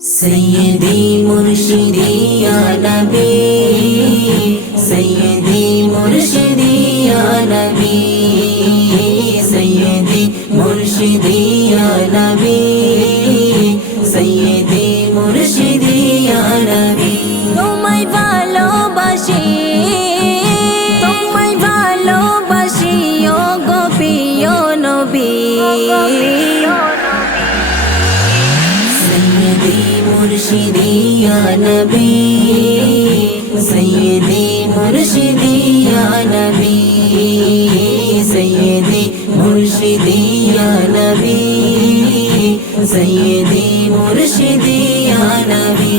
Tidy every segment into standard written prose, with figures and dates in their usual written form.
सैयदी मुर्शिदी या नबी, सैयदी मुर्शिदी या नबी, सैयदी मुर्शिदी या नबी, सैयदी मुर्शिदी या नबी। তোমায় ভালোবাসি, তোমায় ভালোবাসি ও গো প্রিয় নবী। सैयदी मुर्शिदी या नबी, सैयदी मुर्शिदी या नबी, सैयदी मुर्शिदी या नबी, सैयदी मुर्शिदी या नबी।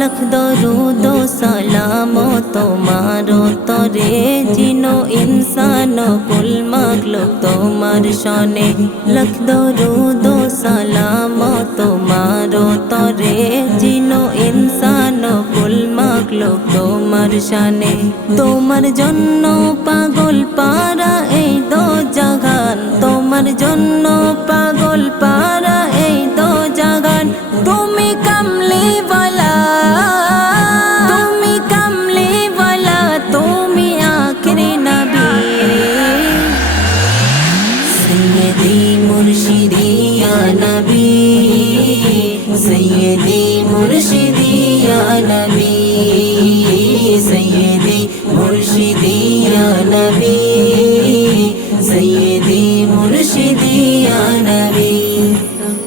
लख दरूद सलाम तुम्हारो तोरे जिनो इंसान कुल मखलूक तुम्हार शाने। लख दरूद सलाम तुम्हारो तोरे जिनो इंसान कुल मखलूक तुम्हार शाने। তোমার জন্য পাগল পারা এই দো জাগান, তোমার জন্য পাগল পারা এই দো জাগান। তুমি কামলি वाला, তুমি কামলি वाला, তুমি আখরি নবী। सैयदी मुर्शिदी या नबी, सैयदी मुर्शिदी या नबी, सैयदी मुर्शिदी या नबी, सैयदी मुर्शिदी या नबी।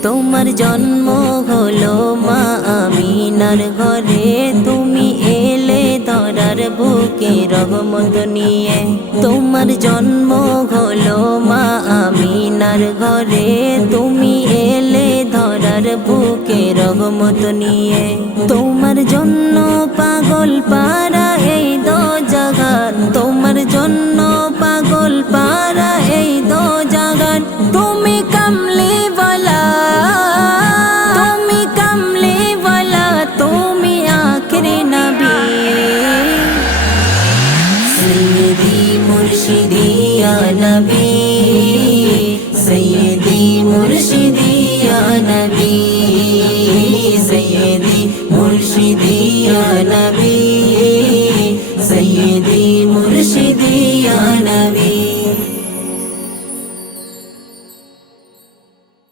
তোমার জন্ম হলো মা আমিনার ঘরে, তুমি এলে ধরার বুকে রহমত নিয়ে। তোমার জন্ম হলো মা আমিনার ঘরে, তুমি এলে ধরার বুকে রহমত নিয়ে। তোমার জন্য পাগল পারা এই দো জাগান, তোমার জন্য পাগল পারা এই দো জাগান। তুমি কামলি वाला, তুমি কামলি वाला, তুমি আখরি নবী। सैयदी मुर्शिदी या नबी, सैयदी मुर्शिदी या नबी, सैयदी मुर्शिदी या नबी,